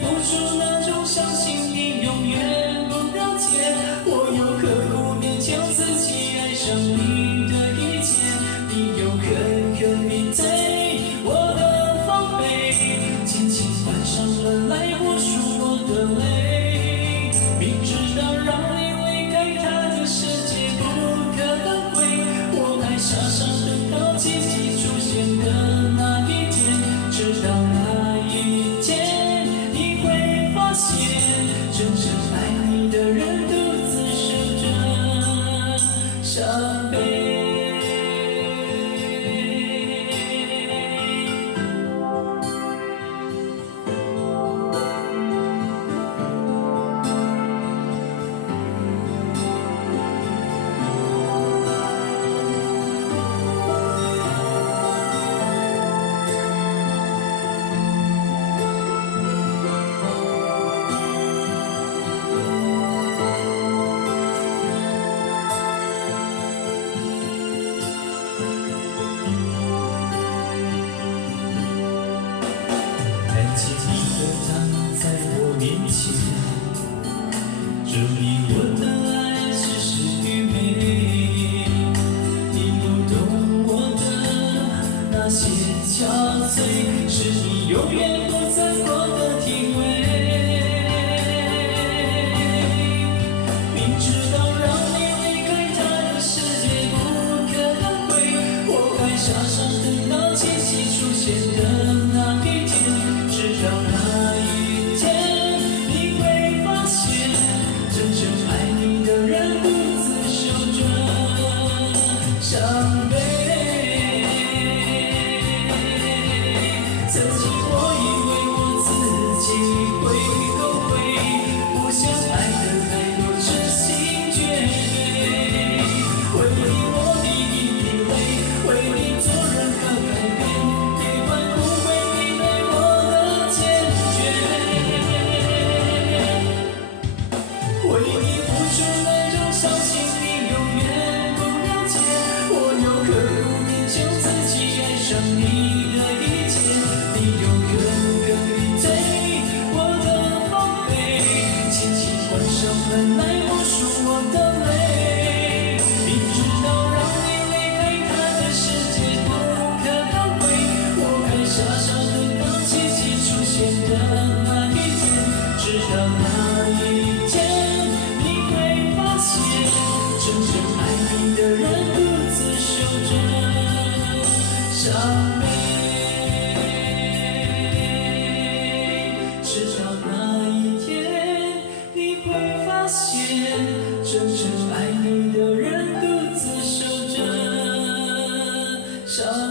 付出那种伤心，你永远不了解。我又何苦勉强自己爱上你的一切？你又可以对我的防备，轻轻关上门来默数我的泪。明知道让你离开他的世界不可能会，我还傻傻等到奇迹出现的那一天，直到那一天，你会发现，真正爱你的人独自守着伤悲。看见你的他在我面前，证明我的爱只是愚昧。你不懂我的那些憔悴，是你永远不曾过的体会。明知道让你离开他的世界不可能会，我还傻傻等到奇迹出现的那一天。直到那一天，你会发现，真正爱你的人独自守着伤悲。曾经我以为我自己会后悔，不想爱得太多，痴心绝对。为你我滴一滴泪，为你做任何改变，别管不会你对我的坚决。为你付出那种伤心，你永远不了解。我又何苦勉强自己爱上你的一切？你又可以对我的防备，轻轻关上门来默数我的泪。明知道让你离开他的世界不可能会，我还傻傻等到奇迹出现的那一天。直到那一天，你会发现，真正爱你的人独自守着伤悲。直到那一天，你会发现，真正爱你的人独自守着伤悲。